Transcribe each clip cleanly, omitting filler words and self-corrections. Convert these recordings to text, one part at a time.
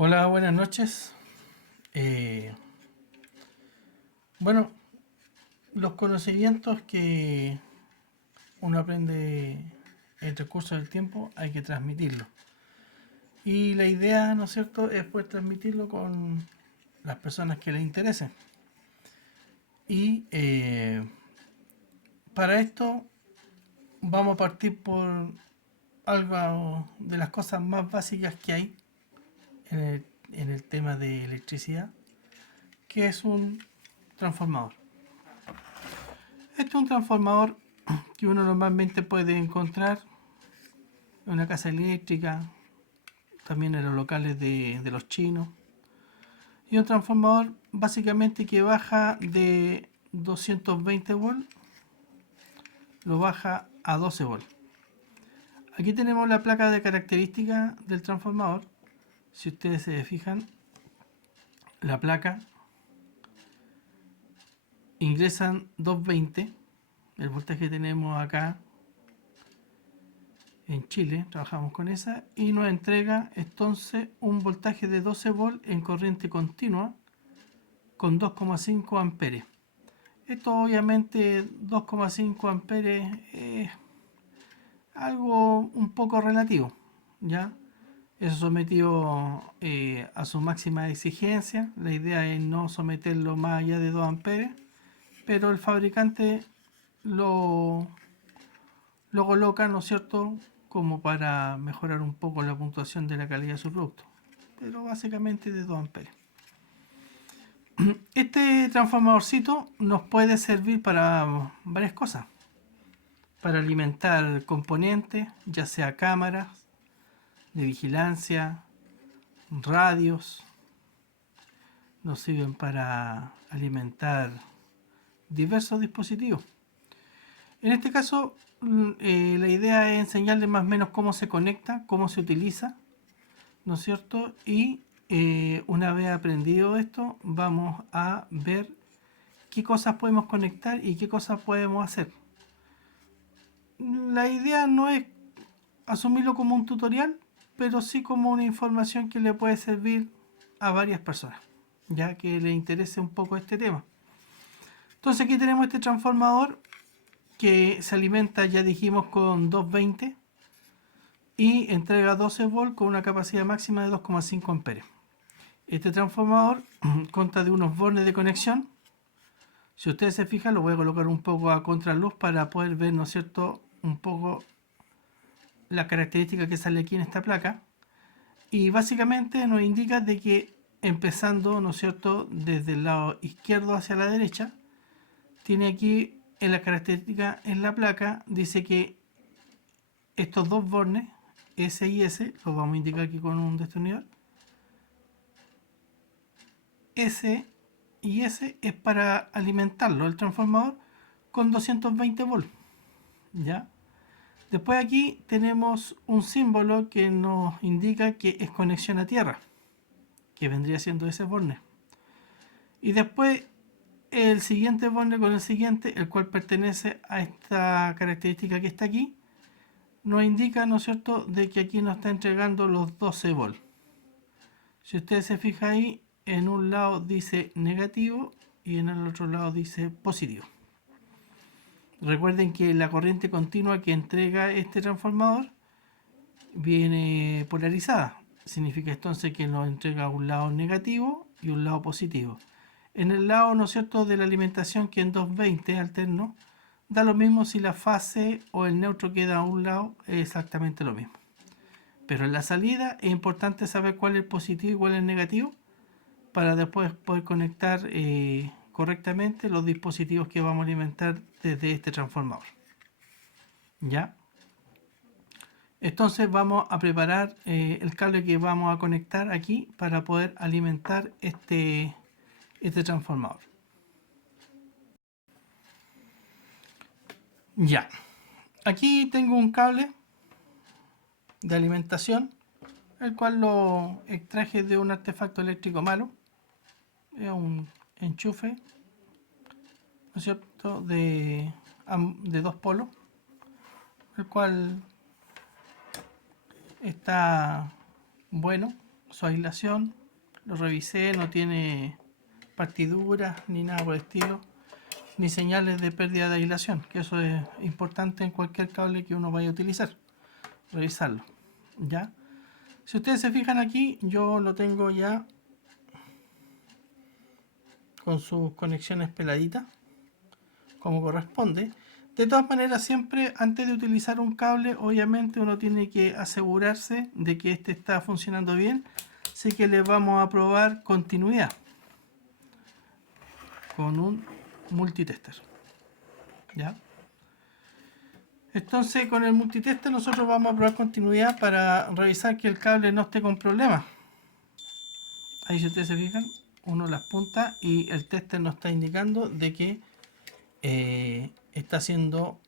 Hola, buenas noches. Eh, bueno, los conocimientos que uno aprende en el transcurso del tiempo hay que transmitirlos. Y la idea, ¿no es cierto?, es poder transmitirlo con las personas que les interesen. Y para esto vamos a partir por algo de las cosas más básicas que hay en el tema de electricidad, que es un transformador. Este es un transformador que uno normalmente puede encontrar en una casa eléctrica, también en los locales de los chinos. Y un transformador básicamente que baja de 220 volts, lo baja a 12 volts. Aquí tenemos la placa de características del transformador. Si ustedes se fijan, la placa ingresan 220, el voltaje que tenemos acá en Chile, trabajamos con esa, y nos entrega entonces un voltaje de 12 volts en corriente continua con 2,5 amperes. Esto obviamente 2,5 amperes es algo un poco relativo, ¿ya? Eso sometido a su máxima exigencia. La idea es no someterlo más allá de 2 amperes, pero el fabricante lo, lo coloca, ¿no es cierto?, como para mejorar un poco la puntuación de la calidad de su producto, pero básicamente de 2 amperes. Este transformadorcito nos puede servir para varias cosas. Para alimentar componentes, ya sea cámaras de vigilancia, radios, nos sirven para alimentar diversos dispositivos. En este caso, la idea es enseñarles más o menos cómo se conecta, cómo se utiliza, ¿no es cierto? Y una vez aprendido esto, vamos a ver qué cosas podemos conectar y qué cosas podemos hacer. La idea no es asumirlo como un tutorial, pero sí como una información que le puede servir a varias personas, ya que le interese un poco este tema. Entonces aquí tenemos este transformador que se alimenta, ya dijimos, con 220 y entrega 12 volts con una capacidad máxima de 2,5 amperes. Este transformador consta de unos bornes de conexión. Si ustedes se fijan, lo voy a colocar un poco a contraluz para poder ver, ¿no es cierto?, un poco la característica que sale aquí en esta placa. Y básicamente nos indica de que empezando, ¿no es cierto?, desde el lado izquierdo hacia la derecha, tiene aquí en la característica en la placa, dice que estos dos bornes, S y S, los vamos a indicar aquí con un destornillador. S y S es para alimentarlo, el transformador, con 220 volts, ¿ya? Después aquí tenemos un símbolo que nos indica que es conexión a tierra, que vendría siendo ese borne. Y después el siguiente borne con el siguiente, el cual pertenece a esta característica que está aquí, nos indica, ¿no es cierto?, de que aquí nos está entregando los 12 volts. Si ustedes se fijan ahí, en un lado dice negativo y en el otro lado dice positivo. Recuerden que la corriente continua que entrega este transformador viene polarizada. Significa entonces que nos entrega un lado negativo y un lado positivo. En el lado, ¿no es cierto?, de la alimentación, que en 220 alterno, da lo mismo si la fase o el neutro queda a un lado, es exactamente lo mismo. Pero en la salida es importante saber cuál es el positivo y cuál es el negativo para después poder conectar correctamente los dispositivos que vamos a alimentar desde este transformador. ¿Ya? Entonces vamos a preparar el cable que vamos a conectar aquí para poder alimentar este transformador. Ya. Aquí tengo un cable de alimentación, el cual lo extraje de un artefacto eléctrico malo. Es un enchufe, ¿no es cierto?, de dos polos, el cual está bueno, su aislación, lo revisé, no tiene partiduras ni nada por el estilo, ni señales de pérdida de aislación, que eso es importante en cualquier cable que uno vaya a utilizar, revisarlo. ¿Ya? Si ustedes se fijan aquí, yo lo tengo ya con sus conexiones peladitas, como corresponde. De todas maneras, siempre antes de utilizar un cable, obviamente uno tiene que asegurarse de que este está funcionando bien. Así que le vamos a probar continuidad con un multitester. ¿Ya? Entonces, con el multitester nosotros vamos a probar continuidad para revisar que el cable no esté con problemas. Ahí, si ustedes se fijan, uno las puntas y el tester nos está indicando de que está haciendo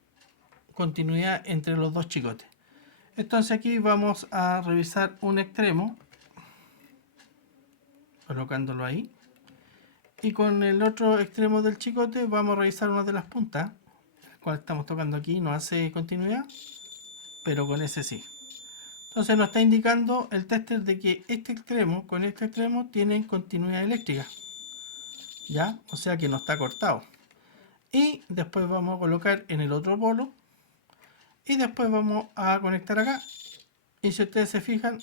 continuidad entre los dos chicotes. Entonces aquí vamos a revisar un extremo, colocándolo ahí, y con el otro extremo del chicote vamos a revisar una de las puntas, el cual estamos tocando aquí, no hace continuidad, pero con ese sí. Entonces nos está indicando el tester de que este extremo con este extremo tienen continuidad eléctrica, ya, o sea que no está cortado. Y después vamos a colocar en el otro polo y después vamos a conectar acá, y si ustedes se fijan,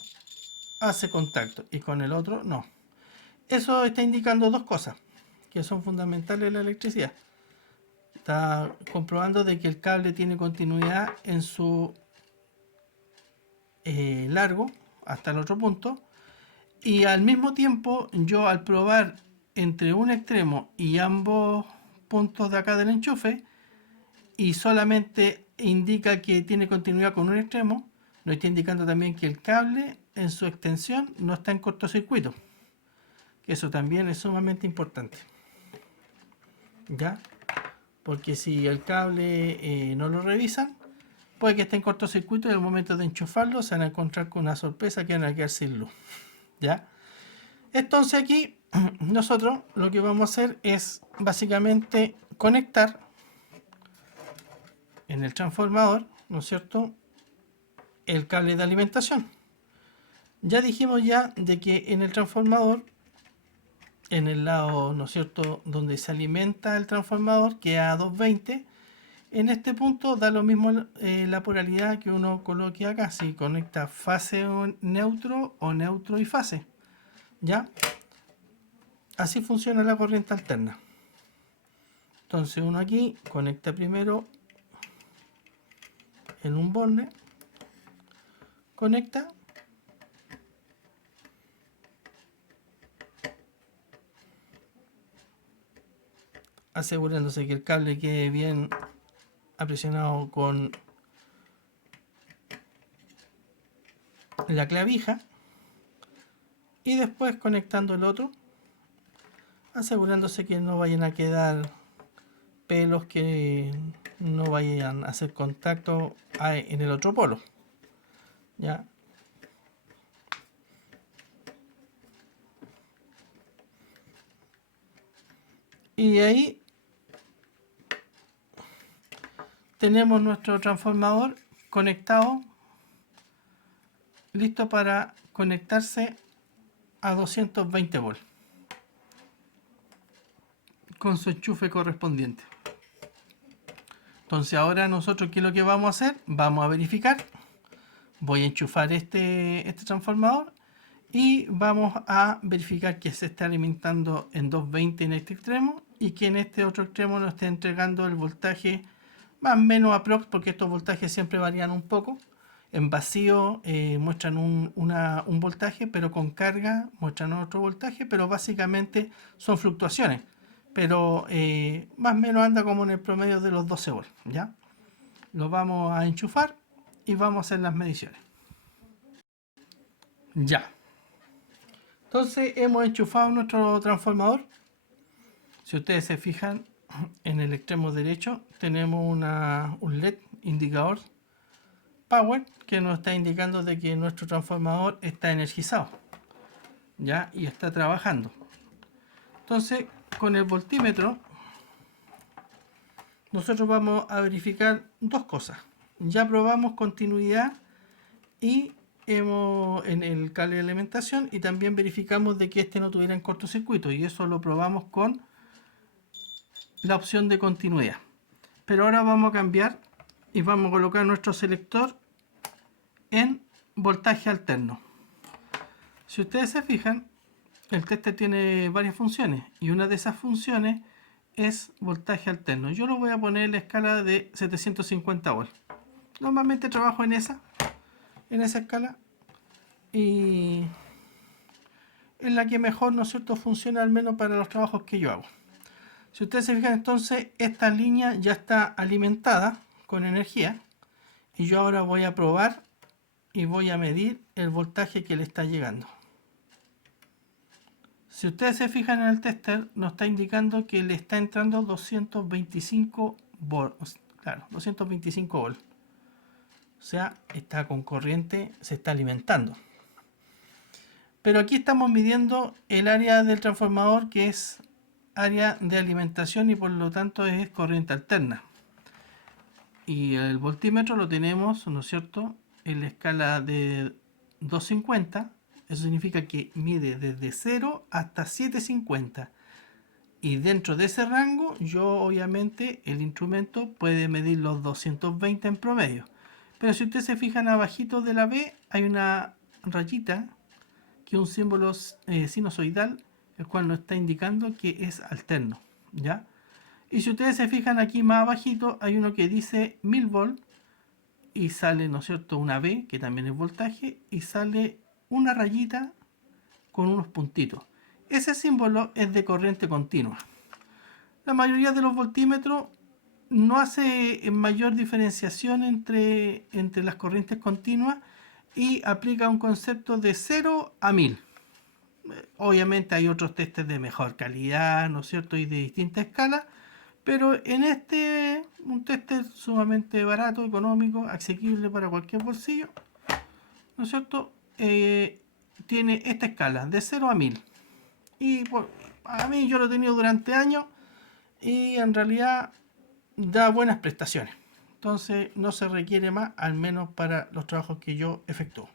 hace contacto, y con el otro no. Eso está indicando dos cosas que son fundamentales en la electricidad. Está comprobando de que el cable tiene continuidad en su largo hasta el otro punto, y al mismo tiempo yo, al probar entre un extremo y ambos puntos de acá del enchufe, y solamente indica que tiene continuidad con un extremo, nos está indicando también que el cable en su extensión no está en cortocircuito, que eso también es sumamente importante, ¿ya? Porque si el cable no lo revisan, puede que esté en cortocircuito y al momento de enchufarlo se van a encontrar con una sorpresa que van a quedar sin luz, ¿ya? Entonces aquí nosotros lo que vamos a hacer es básicamente conectar en el transformador, ¿no es cierto?, el cable de alimentación. Ya dijimos ya de que en el transformador, en el lado, ¿no es cierto?, donde se alimenta el transformador, que es a 220, en este punto da lo mismo la polaridad que uno coloque acá, si conecta fase neutro o neutro y fase, ¿ya? Así funciona la corriente alterna. Entonces uno aquí conecta primero en un borne, conecta, asegurándose que el cable quede bien apresionado con la clavija, y después conectando el otro, asegurándose que no vayan a quedar pelos que no vayan a hacer contacto en el otro polo, ¿ya? Y ahí tenemos nuestro transformador conectado, listo para conectarse a 220 volts con su enchufe correspondiente. Entonces ahora nosotros, ¿qué es lo que vamos a hacer? Vamos a verificar. Voy a enchufar este transformador y vamos a verificar que se está alimentando en 220 en este extremo y que en este otro extremo nos esté entregando el voltaje más o menos aprox, porque estos voltajes siempre varían un poco. En vacío muestran un voltaje, pero con carga muestran otro voltaje, pero básicamente son fluctuaciones. Pero más o menos anda como en el promedio de los 12 volts, ¿ya? Lo vamos a enchufar y vamos a hacer las mediciones. Ya. Entonces hemos enchufado nuestro transformador. Si ustedes se fijan, en el extremo derecho tenemos un LED indicador Power que nos está indicando de que nuestro transformador está energizado, ¿ya? Y está trabajando. Entonces, con el voltímetro nosotros vamos a verificar dos cosas. Ya probamos continuidad y en el cable de alimentación y también verificamos de que este no tuviera en cortocircuito, y eso lo probamos con la opción de continuidad. Pero ahora vamos a cambiar y vamos a colocar nuestro selector en voltaje alterno. Si ustedes se fijan, el tester tiene varias funciones y una de esas funciones es voltaje alterno. Yo lo voy a poner en la escala de 750 volts. Normalmente trabajo en esa escala, y es la que mejor, ¿no es cierto?, funciona, al menos para los trabajos que yo hago. Si ustedes se fijan, entonces esta línea ya está alimentada con energía, y yo ahora voy a probar y voy a medir el voltaje que le está llegando. Si ustedes se fijan en el tester, nos está indicando que le está entrando 225 volts. Claro, 225 volts. O sea, está con corriente, se está alimentando. Pero aquí estamos midiendo el área del transformador, que es área de alimentación, y por lo tanto es corriente alterna. Y el voltímetro lo tenemos, ¿no es cierto?, en la escala de 250. Eso significa que mide desde 0 hasta 750. Y dentro de ese rango, yo obviamente el instrumento puede medir los 220 en promedio. Pero si ustedes se fijan abajito de la B, hay una rayita que es un símbolo sinusoidal, el cual nos está indicando que es alterno, ¿ya? Y si ustedes se fijan aquí más abajito, hay uno que dice 1000 volts y sale, ¿no es cierto?, una B, que también es voltaje, y sale una rayita con unos puntitos. Ese símbolo es de corriente continua. La mayoría de los voltímetros no hace mayor diferenciación entre las corrientes continuas y aplica un concepto de 0 a 1000. Obviamente hay otros testes de mejor calidad, ¿no es cierto?, y de distintas escalas, pero en este, un tester sumamente barato, económico, asequible para cualquier bolsillo, ¿no es cierto?, tiene esta escala de 0 a 1000. Y a mí, yo lo he tenido durante años y en realidad da buenas prestaciones. Entonces no se requiere más, al menos para los trabajos que yo efectúo.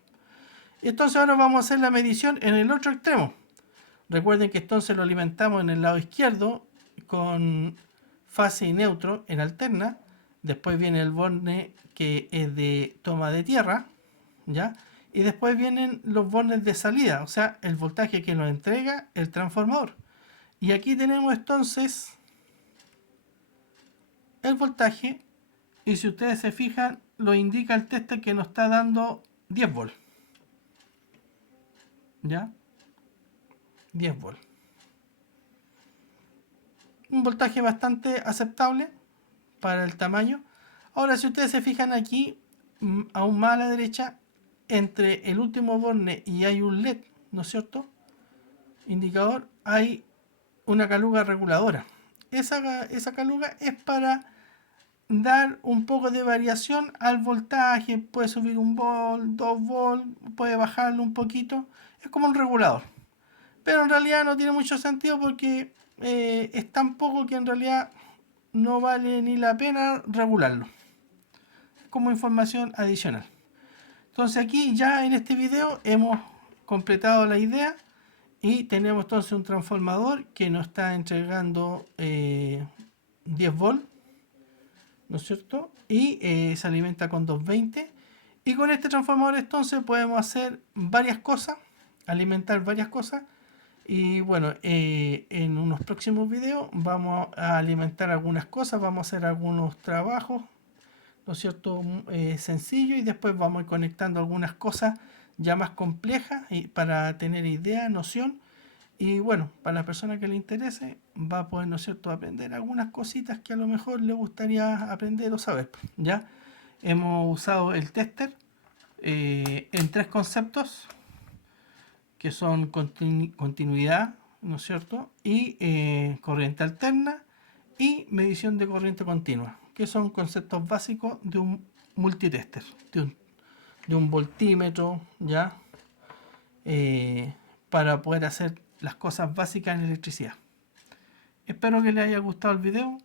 Entonces ahora vamos a hacer la medición en el otro extremo. Recuerden que entonces lo alimentamos en el lado izquierdo con fase y neutro en alterna. Después viene el borne que es de toma de tierra, ¿ya? Y después vienen los bornes de salida, o sea, el voltaje que nos entrega el transformador. Y aquí tenemos entonces el voltaje, y si ustedes se fijan, lo indica el tester que nos está dando 10 volts. ¿Ya? 10 volts. Un voltaje bastante aceptable para el tamaño. Ahora, si ustedes se fijan aquí, aún más a la derecha, entre el último borne y hay un LED, ¿no es cierto?, indicador, hay una caluga reguladora. Esa caluga es para dar un poco de variación al voltaje. Puede subir 1 volt, 2 volts, puede bajarlo un poquito. Es como un regulador. Pero en realidad no tiene mucho sentido porque es tan poco que en realidad no vale ni la pena regularlo. Es como información adicional. Entonces aquí ya en este video hemos completado la idea y tenemos entonces un transformador que nos está entregando 10 volts, ¿no es cierto? Y se alimenta con 220. Y con este transformador entonces podemos hacer varias cosas, alimentar varias cosas. Y bueno, en unos próximos videos vamos a alimentar algunas cosas, vamos a hacer algunos trabajos, ¿no es cierto?, sencillo, y después vamos a ir conectando algunas cosas ya más complejas y para tener idea, noción. Y bueno, para la persona que le interese, va a poder, ¿no es cierto?, aprender algunas cositas que a lo mejor le gustaría aprender o saber. Ya hemos usado el tester en 3 conceptos, que son continuidad, ¿no es cierto?, y corriente alterna y medición de corriente continua, que son conceptos básicos de un multitester, de un voltímetro, ¿ya? Para poder hacer las cosas básicas en electricidad. Espero que les haya gustado el video.